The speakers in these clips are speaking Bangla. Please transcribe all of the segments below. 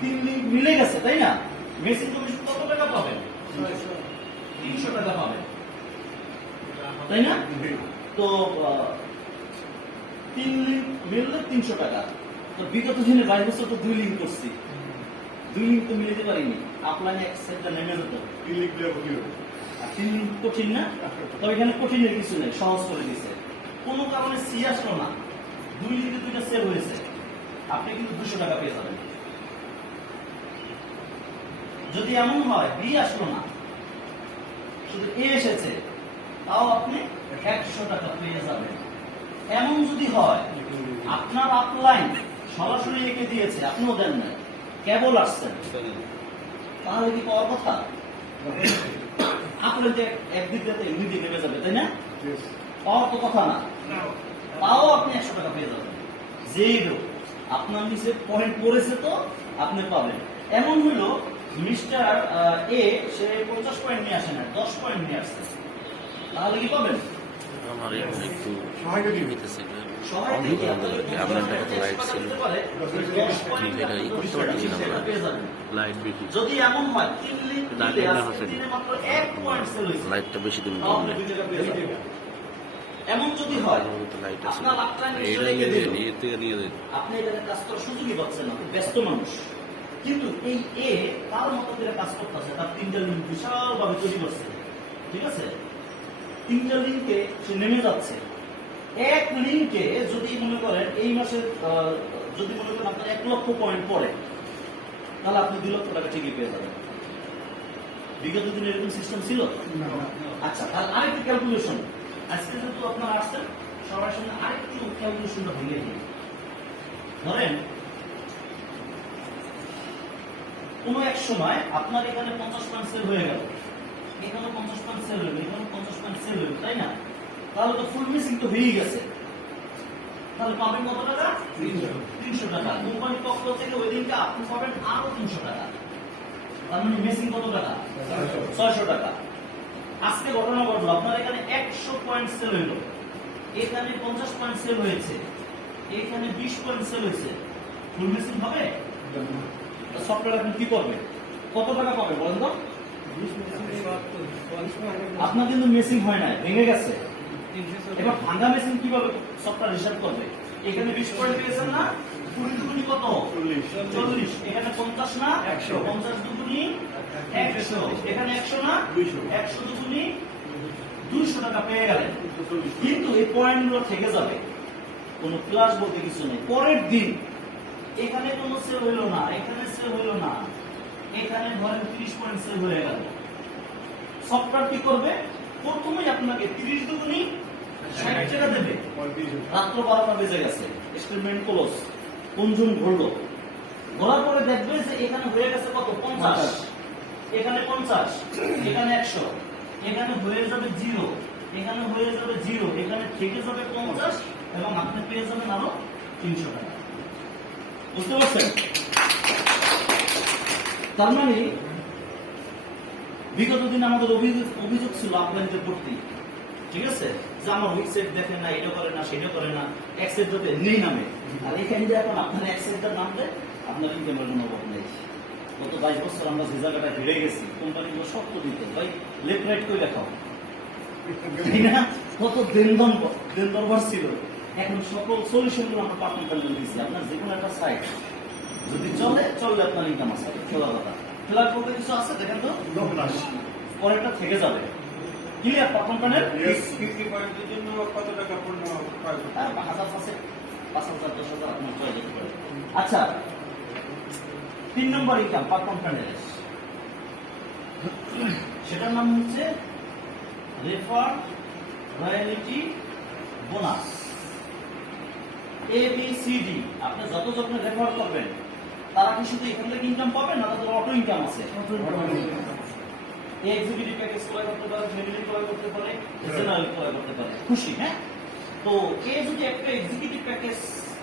তিন লিঙ্ক মিলে গেছে, তাই না? মেশিন কমিশন কত টাকা পাবেন? 300 টাকা পাবেন, তাই না? তো 3 লিঙ্ক মিললে 300 টাকা। তো বিগত দিনে 22 বছর তো 2 লিঙ্ক করছি, 2 লিঙ্ক তো মিলাতে পারিনি। আপলাইনে এক সাইডটা নেমে যেত। 3 লিঙ্ক দিয়ে কঠিন। আর 3 লিঙ্ক কঠিন না? তবে এখানে কঠিনের কিছু নেই, সহজ করে দিয়েছে। কোনো কারণে সি আসলো না, 2 লিঙ্কে 2টা সেভ হয়েছে, আপনি কিন্তু 200 টাকা পেয়ে যাবেন। যদি এমন হয় বি আসলো না, শুধু এ এসেছে, তাও আপনি 100 টাকা পেয়ে যাবেন। এমন যদি হয় আপনার আপলাইন সরাসরি এঁকে দিয়েছে, আপনিও দেন না, কেবল আসছেন, তাহলে কি পাওয়ার কথা? আপলাইন যে একদিক দিয়ে এমনি নেমে যাবে, তাই না? পাওয়ার তো কথা না, তাও আপনি 100 টাকা পেয়ে যাবেন। যেই লোক আপনার নিচে পয়েন্ট পড়েছে তো আপনি পাবেন। এমন হলো মিস্টার এ সে 50 পয়েন্ট নিয়ে আসে না, 10 পয়েন্ট নিয়ে আসছে, তাহলে কি পাবেন? আমার এখন একটু হইতেছে যদি এমন হয় 3 লিঙ্ক মাত্র 1 পয়েন্ট সেল হয়েছে, লাইটটা বেশি দিন এমন যদি হয় লাইট আপনার আপলাইন আপনি এখানে কাজ করার সুযোগই পাচ্ছেন না, খুব ব্যস্ত মানুষ। কিন্তু এই এ তার মতো করে কাজ করতেছে, তার 3টা লিঙ্ক বিশাল ভাবে তৈরি করছে, ঠিক আছে? 3টা লিঙ্কে সে নেমে যাচ্ছে। এক লিঙ্কে যদি মনে করেন এই মাসে যদি মনে করেন আপনার 1 লক্ষ পয়েন্ট পড়ে, তাহলে আপনি 2 লক্ষ টাকা ঠিকই পেয়ে যাবেন। বিগত দিনে এরকম সিস্টেম ছিল? আচ্ছা, তাহলে আরেকটি ক্যালকুলেশন, আজকে যেহেতু আপনারা আসছেন সবার সঙ্গে আরেকটু ক্যালকুলেশনটা ভেঙে দিন। ধরেন কোনো এক সময় আপনার এখানে 50 পয়েন্ট সেল হয়ে গেল, এখানে 50 পয়েন্ট সেল হলো, এখানে 50 পয়েন্ট সেল হলো, তাই না? তাহলে তো ফুল মিসিং তো হয়েই গেছে। তাহলে পাবেন কত টাকা? 300 টাকা। কোম্পানির পক্ষ থেকে ওই দিনকে আপনি পাবেন আরো 300 টাকা। তার মানে মিসিং কত টাকা? 600 টাকা। আজকে ঘটনা ঘটলো, আপনার এখানে 100 পয়েন্ট সেল হইলো, এখানে 50 পয়েন্ট সেল হয়েছে, এখানে 20 পয়েন্ট সেল হয়েছে, ফুল মিসিং হবে? সফটওয়্যার এখন কি করবে? কত টাকা পাবে বলেন তো? আপনার কিন্তু মেসিং হয় না, ভেঙে গেছে। এবার ভাঙা মেশিন কিভাবে সফটওয়্যার হিসাব করবে? এখানে 20 পয়েন্ট পেয়েছেন না, 20 দুগুনি কত? 40। এখানে 50 না, 50 দুগুনি 100, এখানে 100 না, 100 দুগুনি 200 টাকা পেয়ে গেলেন। কিন্তু এই পয়েন্টগুলো থেকে যাবে, কোনো ক্লাস বলতে কিছু নেই। পরের দিন এখানে কোনো সেল হইল না, এখানে সেল হইল না, এখানে ধরেন 30 পয়েন্ট সেল হয়ে গেল। সফটওয়্যার কি করবে? প্রথমেই আপনাকে 30 দুগুনি 60 টাকা দেবে। রাত্র 12টা বেজে গেছে, স্টেটমেন্ট ক্লোজ, কনজুম ঘুরলো, ঘোরার পরে দেখবে যে এখানে হয়ে গেছে কত? 50, এখানে 50, এখানে 100, এখানে হয়ে যাবে 0, এখানে হয়ে যাবে 0, এখানে থেকে যাবে 50 এবং আপনি পেয়ে যাবেন আরো 300 টাকা। বুঝতে পারছেন? তার মানে বিগত দিন আমাদের অভিযোগ ছিল আপলাইনকে ভর্তি, ঠিক আছে, যে আমার উইকসেট দেখে না, এটা করে না, সেটা করে না, এক্সেট যাতে নেই নামে। আর এখানে যে এখন আপনার এক্সেটটার নামলে আপনার ইনকামের কোনো অভাব নেই। গত 22 বছর আমরা যে জায়গাটা হেরে গেছি, কোম্পানিগুলো শক্ত দিত, ভাই লেফট রাইট করে দেখাও, তাই না? কত দেন দরবার ছিল। এখন সকল সলিউশনগুলো আমরা পার্টনার প্যানেলে দিচ্ছি। আপনার যে কোনো একটা সাইট যদি চললে আপনার ইনকাম আছে, খোলা কথা। ফেলার করতে কিছু আছে দেখেন তো, পরেরটা থেকে যাবে। ক্লিয়ার? পার্টনার প্যানেল 50 পয়েন্টের জন্য কত টাকা পণ্য ক্রয় করতে হবে? 5,000 আছে, 5,000 10,000 আপনার চলে যেতে পারে। আচ্ছা, 3 নম্বর ইনকাম পার্টনার প্যানেল, সেটার নাম হচ্ছে রেফার রয়্যালিটি বোনাস। ABCD, আপনি যত রেফার করবেন তারা কি শুধু এখান থেকে ইনকাম পাবেন না, তাদের অটো ইনকাম আছে। এক্সিকিউটিভ প্যাকেজ ক্রয় করতে পারে, ফ্যামিলি ক্রয় করতে পারে, জেনারেল ক্রয় করতে পারে, খুশি? হ্যাঁ। তো এ যদি একটা এক্সিকিউটিভ প্যাকেজ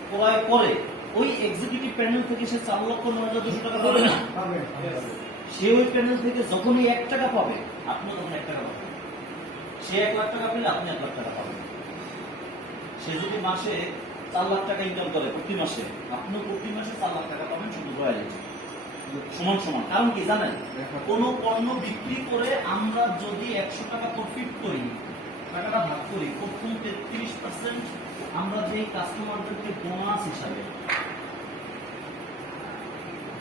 ক্রয় করে, ওই এক্সিকিউটিভ প্যানেল থেকে সে 4,09,200 টাকা পাবে না? সে ওই প্যানেল থেকে যখনই 1 টাকা পাবে, আপনিও তখন 1 টাকা পাবেন। সে 1 লাখ টাকা পেলে আপনি 1 লাখ টাকা পাবেন। সে যদি মাসে 4 লাখ টাকা ইনকাম করে প্রতি মাসে, আপনিও প্রতি মাসে 4 লাখ টাকা পাবেন শুধু রয়্যালিটি। সমান সমান। কারণ কি জানেন, কোন পণ্য বিক্রি করে আমরা যদি 100 টাকা প্রফিট করি, টাকাটা ভাগ করি, প্রথম 33% আমরা দেই কাস্টমারদেরকে বোনাস হিসাবে,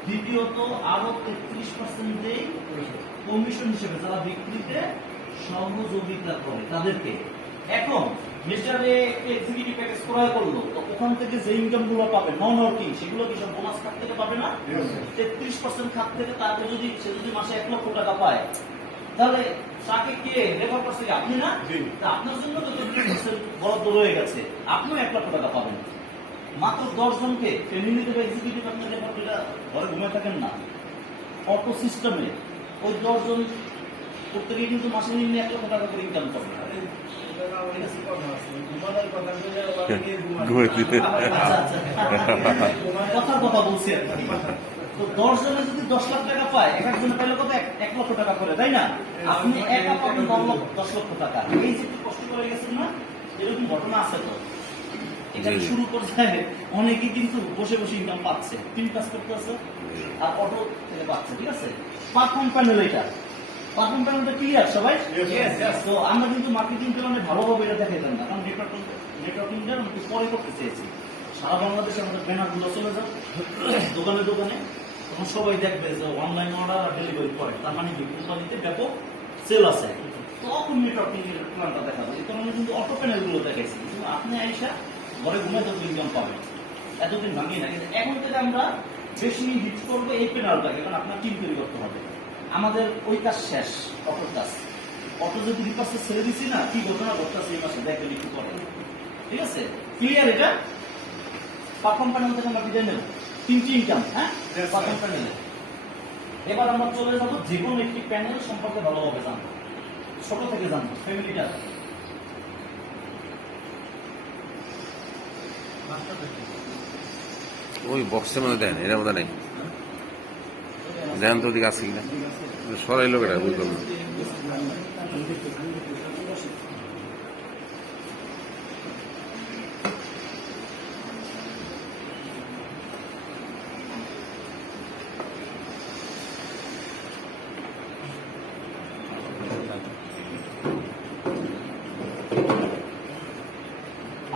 দ্বিতীয়ত আরো 33% দেই কমিশন হিসেবে যারা বিক্রিতে সহযোগিতা করে তাদেরকে। এখন মিস্টারে এক্সিকিউটিভ প্যাকেজ ক্রয় করলো, তো ওখান থেকে যে ইনকাম গুলো পাবে নন ওয়ার্কিং, সেগুলো কি সব বোনাস খাত থেকে পাবে না? 33% খাত থেকে তাকে যদি সে যদি মাসে 1 লক্ষ টাকা পায়, তাহলে তাকে কে রেফার করছে? আপনি না? তা আপনার জন্য তো 33% বরাদ্দ রয়ে গেছে, আপনিও 1 লক্ষ টাকা পাবেন। মাত্র 10 জনকে ফ্যামিলিতে বা এক্সিকিউটিভ আপনি রেফার করে ঘরে ঘুমিয়ে থাকেন না, অটো সিস্টেমে ওই 10 জন প্রত্যেকে কিন্তু মাসে নিম্নে 1 লক্ষ টাকা করে ইনকাম করবে। কথার কথা বলছি আর কি। তো 10 জনে যদি 10 লাখ টাকা পায়, এক একজনে পাইলে কত? 1 লক্ষ টাকা করে, তাই না? আপনি একা পাবেন 10 লক্ষ টাকা। এই যে কষ্ট করে গেছেন না, এরকম ঘটনা আছে তো। এখানে শুরু পর্যায়ে অনেকে কিন্তু বসে বসে ইনকাম পাচ্ছে, পিন কাজ করতেছে আর অটো থেকে পাচ্ছে, ঠিক আছে? পারফর্ম প্যানেল, এটা পারফর্ম প্যানেলটা ক্লিয়ার সবাই? তো আমরা কিন্তু মার্কেটিং প্ল্যানে ভালোভাবে এটা দেখাইতাম না, কারণ নেটওয়ার্কিংটা একটু পরে করতে চেয়েছি। সারা বাংলাদেশে আমাদের ব্যানার গুলো চলে যাবে দোকানে দোকানে, তখন সবাই দেখবে যে অনলাইন অর্ডার আর ডেলিভারি করে, তার মানে কোম্পানিতে ব্যাপক সেল আছে, তখন নেটওয়ার্কিং এর প্ল্যানটা দেখাবো। এই কারণে কিন্তু অটো প্যানেল গুলো দেখাইছি, কিন্তু আপনি আইসা ঘরে ঘুমে যত ইনকাম পাবেন, এতদিন ভাঙিয়ে না। কিন্তু এখন থেকে আমরা বেশি হিট করবো এই প্যানেলটাকে, কারণ আপনার টিম তৈরি করতে হবে। আমাদের ওই কাজ শেষ, অটোর কাজ। অটো যদি 2% ছেড়ে দিচ্ছি না, কি ঘটনা ঘটতেছে এই মাসে দেখবেন একটু পরে, ঠিক আছে? ক্লিয়ার? এটা পারফর্ম প্যানেল থেকে আমরা বিদায় নেব, 3টি ইনকাম। হ্যাঁ, পারফর্ম প্যানেলে এবার আমরা চলে যাবো যে কোনো একটি প্যানেল সম্পর্কে ভালোভাবে জানবো, ছোট থেকে জানবো, ফ্যামিলিটা। ওই বক্সের মধ্যে দেন, এটার মধ্যে নেই। দেন তো ওদিকে আছে কিনা, সরাই লোক এটা বুঝলাম না।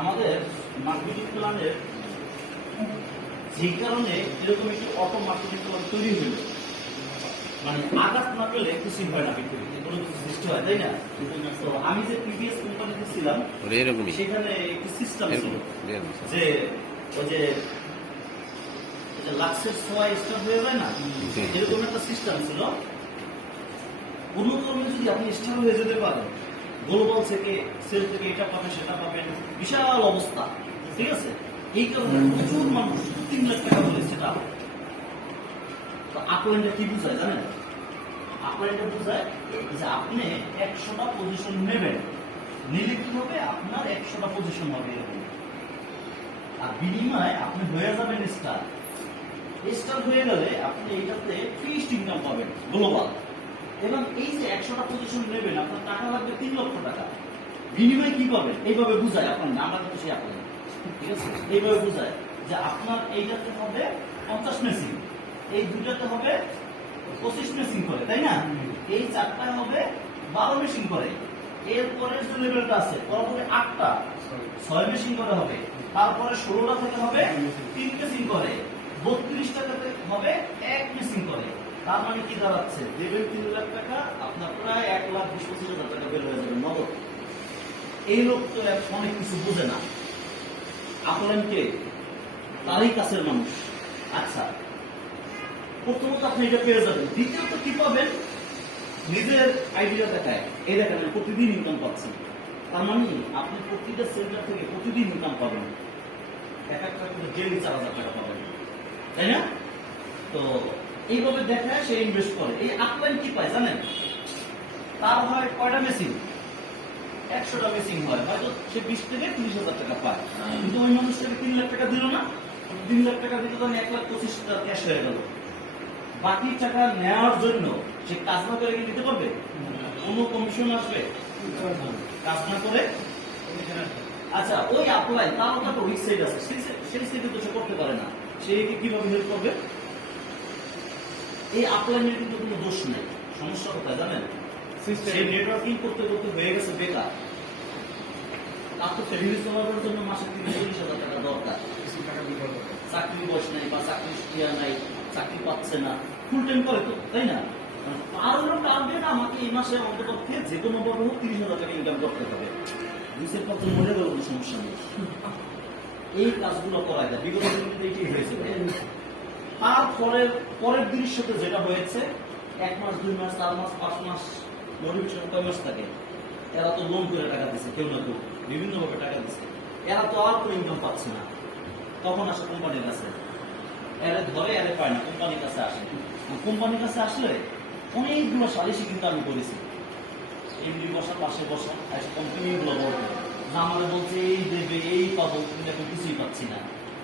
আমাদের মার্কেটিং প্ল্যানের যে কারণে এরকম একটি অটো মার্কেটিং প্ল্যান তৈরি হইল, মানে আঘাত না পেলে খুশি হয় না, পৃথিবীতে কোনো কিছু সৃষ্টি হয়, তাই না? তো আমি যে প্রিভিয়াস কোম্পানিতে ছিলাম, এরকমই সেখানে একটি সিস্টেম ছিল যে ওই যে লাক্সের সোয়া স্টার হয়ে যায় না, এরকম একটা সিস্টেম ছিল। কোনো কারণে যদি আপনি স্টার হয়ে যেতে পারেন, গ্লোবাল থেকে সেল থেকে এটা পাবেন সেটা পাবেন, বিশাল অবস্থা, ঠিক আছে? এই কারণে প্রচুর মানুষ 3 লাখ টাকা বলে সেটা। তো আপলাইনটা কি বুঝায় জানেন? আপলাইনটা বুঝায় যে আপনি 100টা পজিশন নেবেন, নিলে কি হবে? আপনার 100টা পজিশন হবে এরকম, আর বিনিময়ে আপনি হয়ে যাবেন স্টার। স্টার হয়ে গেলে আপনি এইটাতে ফিক্সড ইনকাম পাবেন গ্লোবাল। এবং এই যে 100টা পজিশন নেবেন, আপনার টাকা লাগবে 3 লক্ষ টাকা, বিনিময়ে কি পাবেন? এইভাবে বুঝায় আপনার, আমরা কিন্তু সেই আপনার, ঠিক আছে? এইভাবে বুঝায় যে আপনার এইটাতে হবে 50 মেশিন, এই দুটাতে হবে 25 মেশিন করে, তাই না? এই 4টায় হবে 12 মেশিন করে। এরপরে যে লেভেলটা আছে, পরপরে 8টা 6 মেশিন করে হবে, তারপরে 16টা থেকে হবে 3 মেশিন করে, 32টাতে হবে 1 মেশিন করে। তার মানে কি দাঁড়াচ্ছে? দেবেন 3 লাখ টাকা, আপনার প্রায় 1,20,25,000 টাকা বের হয়ে যাবে নগদ। এই লোক তো অনেক কিছু বোঝে না, আপনাকে তারই কাছের মানুষ। আচ্ছা, প্রথমত আপনি এটা পেয়ে যাবেন, দ্বিতীয়ত কি পাবেন? নিজের আইডিয়া দেখায়, এই দেখেন প্রতিদিন ইনকাম পাচ্ছেন, তার মানে আপনি প্রতিটা সেন্টার থেকে প্রতিদিন ইনকাম পাবেন, এক একটা করে ডেলি 4,000 টাকা পাবেন, তাই না? তো এইভাবে দেখায় সে ইনভেস্ট করে। এই আপলাইন কি পায় জানেন? তার হয় কয়টা মেশিন? 100টা মেশিন হয়, হয়তো সে 20 থেকে 30,000 টাকা পায়, কিন্তু ওই মানুষটাকে 3 লাখ টাকা দিল না, 3 লাখ টাকা দিতে তখন 1,25,000 ক্যাশ হয়ে গেল। বাকি টাকা নেওয়ার জন্য সে কাজ না করে কি দিতে পারবে? কোনো কমিশন আসবে? কাজ না করে। আচ্ছা, ওই আপলাইন তারও তো রিস্ক সাইড আছে, সেই সাইডে তো সে করতে পারে না, সে কিভাবে হেল্প করবে? এই আপলাইনের কিন্তু কোনো দোষ নেই, সমস্যা কোথায় জানেন? সেই নেটওয়ার্কিং করতে করতে হয়ে গেছে বেকার। তার তো ফ্যামিলি চালানোর জন্য মাসে 30-40 হাজার টাকা দরকার। চাকরি বয়স নাই বা চাকরি ইয়া নাই, চাকরি পাচ্ছে না, ফুল টাইম করে তো, তাই না? আর হলো টার্গেট আমাকে এই মাসে অন্ততপক্ষে যে কোনো বড় হোক 30,000 টাকা ইনকাম করতে হবে। 2-5 মরে গেল কোনো সমস্যা নেই। এই কাজগুলো করায় যায়, বিগত দিনে এইটাই হয়েছে। তার পরের দিনের সাথে যেটা হয়েছে, 1 মাস 2 মাস 4 মাস 5 মাস মোটিভেশন কয় মাস থাকে, এরা তো লোন করে টাকা দিচ্ছে, কেউ না কেউ বিভিন্নভাবে টাকা দিচ্ছে, এরা তো আর কোনো ইনকাম পাচ্ছে না। তখন আসে কোম্পানির কাছে, এরা ধরে এরা পায় না, কোম্পানির কাছে আসে। কোম্পানির কাছে আসলে অনেকগুলো সালিশি কিন্তু আমি করেছি, এমডি বসা পাশে বসা কোম্পানিগুলো বলতে আমাদের বলছে এই দেবে এই পাবো, কিন্তু এখন কিছুই পাচ্ছি না,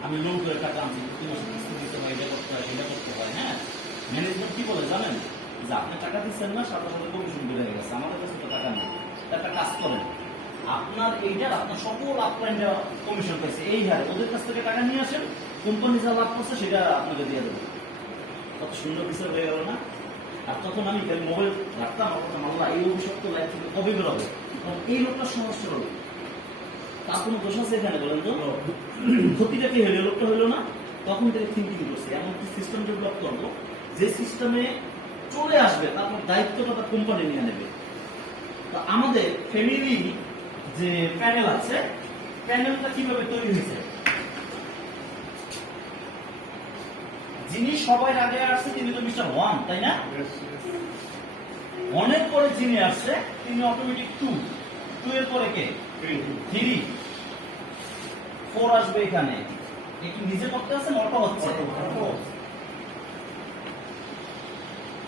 আমি লোন করে টাকা আনছি, 2 মাসে কিস্তি দিতে হয়, এটা করতে হয় এটা করতে হয়। হ্যাঁ, ম্যানেজমেন্ট কি বলে জানেন? যে আপনি টাকা দিচ্ছেন না, সাথে সাথে কমিশন বেড়ে গেছে, আমাদের কাছে তো টাকা নেই। একটা কাজ করেন, আপনার এইটা আপনার সকল আপলাইনটা কমিশন পাইছে এই হারে, ওদের কাছ থেকে টাকা নিয়ে আসেন, কোম্পানি যা লাভ করছে সেটা আপনাকে দিয়ে দেবে। কত সুন্দর বিষয় হয়ে গেল না? আর তখন আমি মোবাইল রাখতাম, আল্লাহ এই অভিশপ্ত লাইফ থেকে কবে বেরোবে? এই লোকটার সমস্যা হলো, তার কোনো দোষ আছে এখানে বলেন তো? ক্ষতিটা কি হলো? লোকটা হলো না? তখন থেকে থিঙ্কিং করছে এমন কি সিস্টেম ডেভেলপ করবো যে সিস্টেমে চলে আসবে, তারপর দায়িত্বটা তার কোম্পানি নিয়ে নেবে। তো আমাদের ফ্যামিলি যে প্যানেল আছে, প্যানেলটা কিভাবে তৈরি হয়েছে? যিনি সবাই আগে আসছে তিনি তো মিস্টার 1, তাই না? অনেক পরে যিনি আসছে তিনি অটোমেটিক 2 এর পরে কে? 3, 4 আসবে এখানে। একটু নিজে করতে আছেন, অটো হচ্ছে,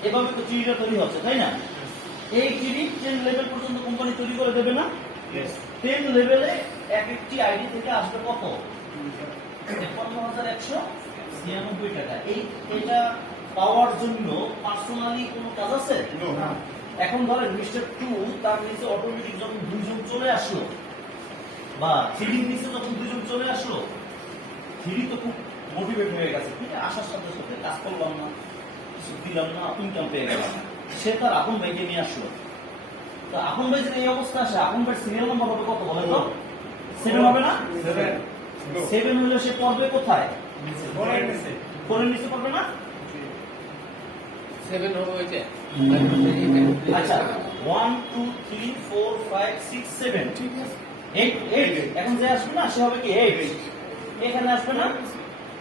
এভাবে তো ট্রিটা তৈরি হচ্ছে, তাই না? এই ট্রি 10 লেভেল পর্যন্ত কোম্পানি তৈরি করে দেবে না? 10 লেভেলে এক একটি আইডি থেকে আসবে কত? 51,196 টাকা। এটা পাওয়ার জন্য পার্সোনালি কোনো কাজ আছে? এখন ধরেন মিস্টার 2 তার নিচে অটোমেটিক যখন 2 জন চলে আসলো, বা 3 নিচে যখন 2 জন চলে আসলো, 3 তো খুব মোটিভেট হয়ে গেছে, ঠিক আছে, আসার সাথে সাথে কাজ করলাম না, কিছু দিলাম না, ইনকাম পেয়ে গেলাম, সে তার আপন ভাইকে নিয়ে আসলো। তো আপন ভাই যদি এই অবস্থা আসে, আপন ভাই সিরিয়াল নাম্বার হবে কত বলেন তো? 7 হবে না? 7 হলে সে পড়বে কোথায়? পরের নিচে পড়বে না? 7 হবে ওইটা। আচ্ছা, 1 2 3 4 5 6 7, ঠিক আছে, 8 এখন যে আসবে না সে হবে কি 8, এখানে আসবে না?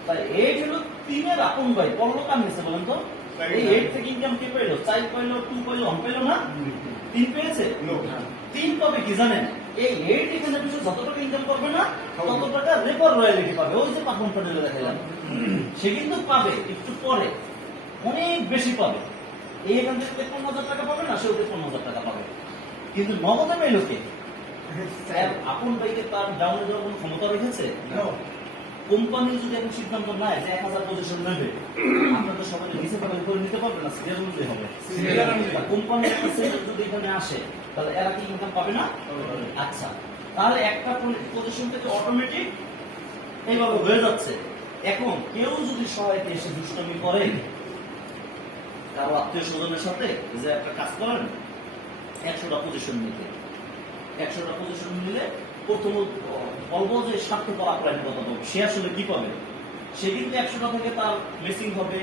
তাই 8 হলো 3 এর আপন ভাই, পড়লো কার নিচে বলেন তো? এই 8 থেকে ইনকাম কে পাইলো? 4 পাইলো, 2 পাইলো, 1 পাইলো না? 3 পেয়েছে? 3 পাবে কি জানেন? এই 8 এখানে কিছু যত টাকা ইনকাম করবে না, তত টাকা রেপার রয়্যালিটি পাবে। ওই যে পাখন প্যানেলে দেখালাম, সে কিন্তু পাবে একটু পরে, অনেক বেশি পাবে। এই এখান থেকে 53,000 টাকা পাবে না, সেও 53,000 টাকা পাবে। কিন্তু নগদে পেলো কে? আপন ভাইকে তার ডাউনে দেওয়ার কোনো ক্ষমতা রেখেছে? কোম্পানি যদি এখন সিদ্ধান্ত নেয় যে 1000 পজিশন নেবে, আপনাদের সবাই নিচে টাকা করে নিতে পারবে না, সিরিয়াল অনুযায়ী হবে। কোম্পানি একটা সেন্টার যদি এখানে আসে, তাহলে এরা কি ইনকাম পাবে না? আচ্ছা, তাহলে একটা পজিশন থেকে অটোমেটিক এইভাবে হয়ে যাচ্ছে। এখন কেউ যদি সহায়তা এসে দুষ্টামি করে, কারো আত্মীয় স্বজনের সাথে যে একটা কাজ করেন, 100টা পজিশন নিতে, 100টা পজিশন নিলে প্রথম বলবো যে স্বার্থপর আপলাইনের কথা বলবো, সে আসলে কি পাবে? সে কিন্তু 100টা থেকে তার মেসিং হবে,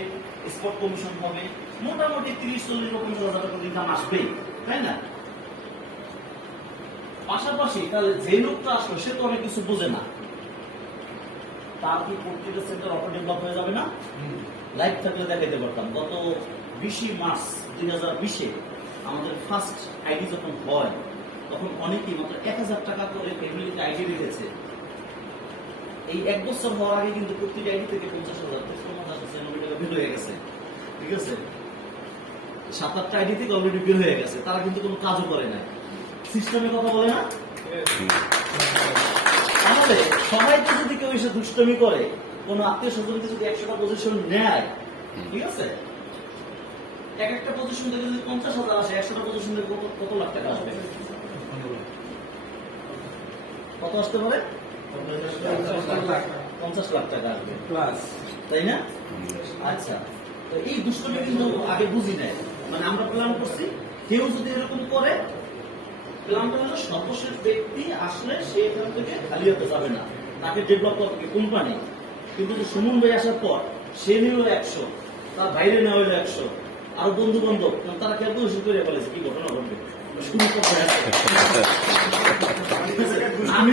স্পট কমিশন হবে, মোটামুটি 30-40-50,000 টাকা ইনকাম আসবেই, তাই না? পাশাপাশি তাহলে যে লোকটা আসলো সে তো অনেক কিছু বোঝে না, তার কি প্রত্যেকটা সেন্টার অটো ডেভেলপ হয়ে যাবে না? লাইভ থাকলে দেখাইতে পারতাম। গত 20 মার্চ 2020-এ আমাদের ফার্স্ট আইডি যখন হয়, তখন অনেকেই মাত্র 1000 টাকা করে ফ্যামিলিতে আইডি রেখেছে। এই 1 বছর হওয়ার আগে কিন্তু প্রত্যেক আইডি থেকে 50,000 টাকা বের হয়ে গেছে, ঠিক আছে? 7-8টা আইডি থেকে অলরেডি বের হয়ে গেছে, তারা কিন্তু কোনো কাজও করে নাই, সিস্টেমের কথা বলে না। তাহলে সবাইকে যদি কেউ এসে দুষ্টমি করে, কোন আত্মীয় স্বজনকে যদি 100টা পজিশন নেয়, ঠিক আছে, এক একটা পজিশন থেকে যদি 50,000 আসে, 100টা পজিশন থেকে কত লাখ টাকা আসবে? কত আসতে পারে? 50 লাখ টাকা আসবে, তাই না? আচ্ছা, তো এই দুষ্টমি কিন্তু আগে বুঝি নাই, মানে আমরা প্ল্যান করছি কেউ যদি এরকম করে, প্ল্যানটা হলো সর্বশেষ ব্যক্তি আসলে সে এখান থেকে খালি হতে যাবে না, তাকে ডেভেলপ করবে কোম্পানি। কিন্তু যে সুমন ভাই আসার পর সে নিল 100, তার বাইরে নেওয়া হলো 100, আরো বন্ধু বান্ধব তারা ক্যালকুলেশন করে ফেলেছে কি ঘটনা ঘটবে। শুরু করতে আমি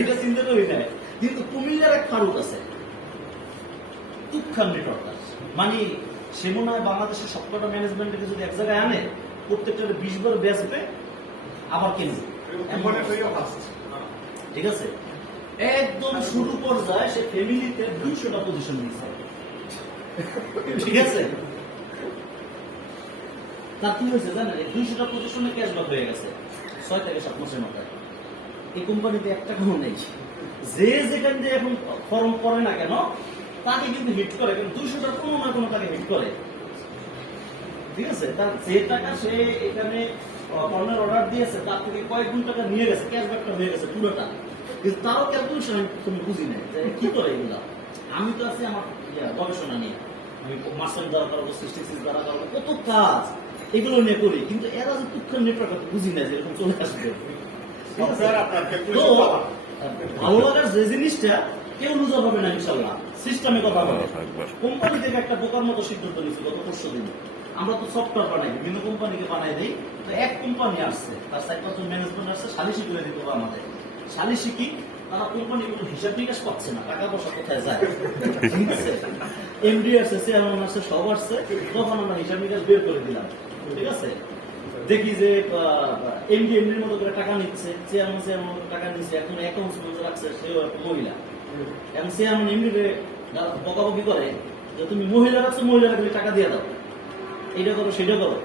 এটা চিন্তা করি না, কিন্তু কুমিল্লার এক ফারুক আছে তুফান নেটওয়ার্ক, মানে সে মনে হয় বাংলাদেশের সবকটা ম্যানেজমেন্টকে যদি এক জায়গায় আনে প্রত্যেকটা 20 বার বেচবে আবার কিনবে, ঠিক আছে। একদম শুরু পর্যায়ে সে ফ্যামিলিতে 200টা পজিশন নিচ্ছে, ঠিক আছে। তার কি হয়েছে জানেন, 200টা পজিশনে ক্যাশব্যাক হয়ে গেছে 6 থেকে 7 মাসের মাথায়। এই কোম্পানিতে 1 টাকাও নেই, যে যেখান দিয়ে এখন ফর্ম করে না কেন তাকে কিন্তু হিট করে, কিন্তু 200টার কোনো না কোনো তাকে হিট করে, ঠিক আছে। তার যে টাকা সে এখানে পণ্যের অর্ডার দিয়েছে তার থেকে কয়েক গুণ টাকা নিয়ে গেছে, ক্যাশব্যাকটা হয়ে গেছে পুরোটা, কিন্তু তারও ক্যালকুলেশন তুমি বুঝি নাই যে কি করে এগুলা। আমি তো আছি আমার গবেষণা নিয়ে, আমি মাস্টার দ্বারা করবো, স্ট্যাটিস্টিক্স দ্বারা করবো, কত কাজ এগুলো নিয়ে করি, কিন্তু এরা যে তুচ্ছন নেটওয়ার্ক বুঝি না যে এরকম চলে আসবে। তো ভালো লাগার যে জিনিসটা কেউ লুজার হবে না ইনশাল্লাহ, সিস্টেমে কথা হবে। কোম্পানি থেকে একটা বোকার মতো সিদ্ধান্ত নিয়েছিল গত 5 দিন, আমরা তো সফটওয়্যার বানাই, বিভিন্ন কোম্পানিকে বানাই দিই। তো এক কোম্পানি আসছে, তার 4-5 ম্যানেজমেন্ট আসছে, সালিশি করে দিতে হবে আমাদের। সালিশি কি, তারা কোম্পানি কোনো হিসাব নিকাশ পাচ্ছে না, টাকা পয়সা কোথায় যায়, ঠিক আছে। এমডি আসছে, চেয়ারম্যান আসছে, সব আসছে, তখন আমরা হিসাব নিকাশ বের করে দিলাম, ঠিক আছে। দেখি যে এমডির মতো করে টাকা নিচ্ছে, চেয়ারম্যান মতো টাকা নিচ্ছে, এখন অ্যাকাউন্টস মধ্যে রাখছে সেও একটা মহিলা। এখন চেয়ারম্যান এমডিকে বকাবকি করে যে তুমি মহিলা রাখছো, মহিলা রাখলে টাকা দিয়ে দাও, এটা করো সেটা করো,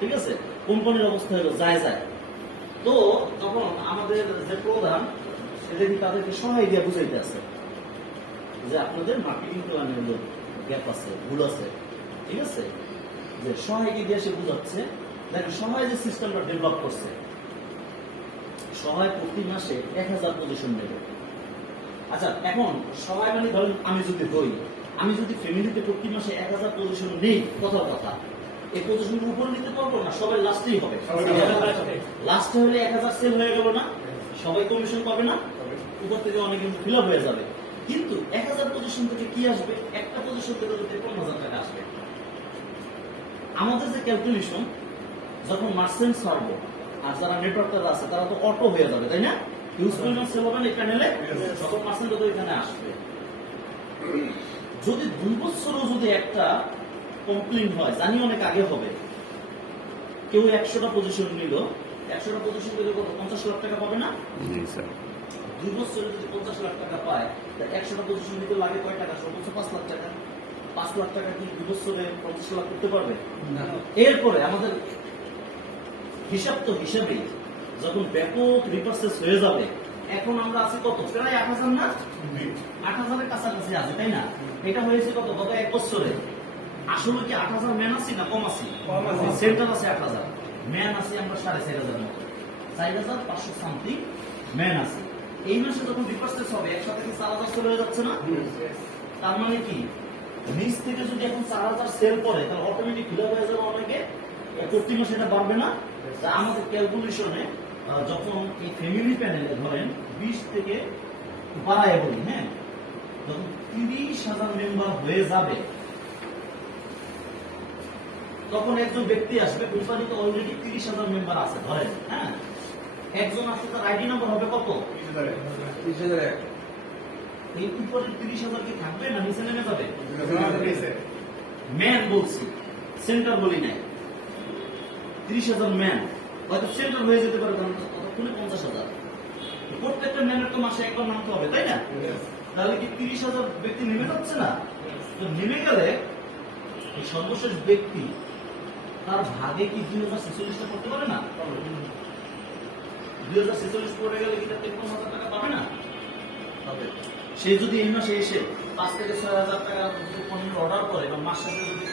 ঠিক আছে। কোম্পানির অবস্থা হলো যায় যায়। তো তখন আমাদের যে প্রধান সে দেখি তাদেরকে সহায় দিয়ে বুঝাইতে আছে যে আপনাদের মার্কেটিং প্ল্যানে হলো গ্যাপ আছে, ভুল আছে, ঠিক আছে। যে সহায়কে দিয়ে সে বুঝাচ্ছে, দেখেন সহায় যে সিস্টেমটা ডেভেলপ করছে, সহায় প্রতি মাসে 1000 পজিশন নেবে। আচ্ছা, এখন সহায় মানে ধরেন আমি যদি হই, আমি যদি ফ্যামিলিতে প্রতি মাসে 1000 পজিশন নেই, কথার কথা, এই পজিশনের উপর নিতে পারবো না, সবাই লাস্টেই হবে। লাস্টে হলে 1000 সেল হয়ে গেল না, সবাই কমিশন পাবে না, উপর থেকে অনেক কিন্তু ফিল আপ হয়ে যাবে। কিন্তু 1000 পজিশন থেকে কি আসবে, একটা পজিশন থেকে যদি 5000 টাকা আসবে। আমাদের যে ক্যালকুলেশন, যখন মার্চেন্ট ছাড়বো আর যারা নেটওয়ার্কার আছে তারা তো অটো হয়ে যাবে, তাই না? ইউজ পরিমাণ সেল হবে না এই প্যানেলে, তখন মার্চেন্ট তো এখানে আসবে। যদি 2 বছরও যদি একটা কমপ্লেন হয়, জানি অনেক আগে হবে, কেউ 100টা পজিশন নিল, 100টা পজিশন দিলে কত 50 লাখ টাকা পাবে না? 2 বছরে যদি 50 লাখ টাকা পায়, 100টা পজিশন দিতে লাগে কয় টাকা? সর্বোচ্চ 5 লাখ টাকা। 5 লাখ টাকা কি 2 বছরে 50 লাখ করতে পারবে? এরপরে আমাদের হিসাব তো হিসাবেই, যখন ব্যাপক রিপার্সেস হয়ে যাবে, এখন আমরা আছি কত, প্রায় 8000 না, 8000-এর কাছাকাছি আছে, তাই না? এটা হয়েছে কত, গত 1 বছরে। আসলে কি 8000 ম্যান আছি না কম আছি? সেন্টার আছে 8000, ম্যান আছি আমরা 4500 মতো, 4500 সামথিং ম্যান আছে। এই মাসে যখন রিপার্সেস হবে, একসাথে কি 4000 সেল হয়ে যাচ্ছে না? তার মানে কি, নিচ থেকে যদি এখন 4000 সেল করে, তাহলে অটোমেটিক ফিল আপ হয়ে যাবে অনেকে, প্রতি মাসে এটা বাড়বে না। আমাদের ক্যালকুলেশনে যখন এই ফ্যামিলি প্যানেলে ধরেন 20 থেকে বাড়ায় বলি, হ্যাঁ, যখন 30,000 মেম্বার হয়ে যাবে, তখন একজন ব্যক্তি আসবে, কোম্পানিতে অলরেডি 30,000 মেম্বার আছে ধরেন, হ্যাঁ, একজন আসলে তার আইডি নাম্বার হবে কত, 30,001। এই উপরে 30,000 কি থাকবে না নিচে নেমে যাবে? ম্যান বলছি, সেন্টার বলি নাই। 30,000 ম্যান হয়তো সেন্টার হয়ে যেতে পারে, ততক্ষণে 50,000। প্রত্যেকটা ম্যানের তো মাসে একবার নামতে হবে, তাই না? তাহলে কি 30,000 ব্যক্তি নেমে যাচ্ছে না? তো নেমে গেলে এই সর্বশেষ ব্যক্তি তার ভাগে কি 2046টা করতে পারে না? 2046 পড়ে গেলে কি তার 53,000 টাকা পাবে না? সে যদি এই মাসে এসে 5 থেকে 6,000 টাকা অর্ডার করে বা মাস শেষে যদি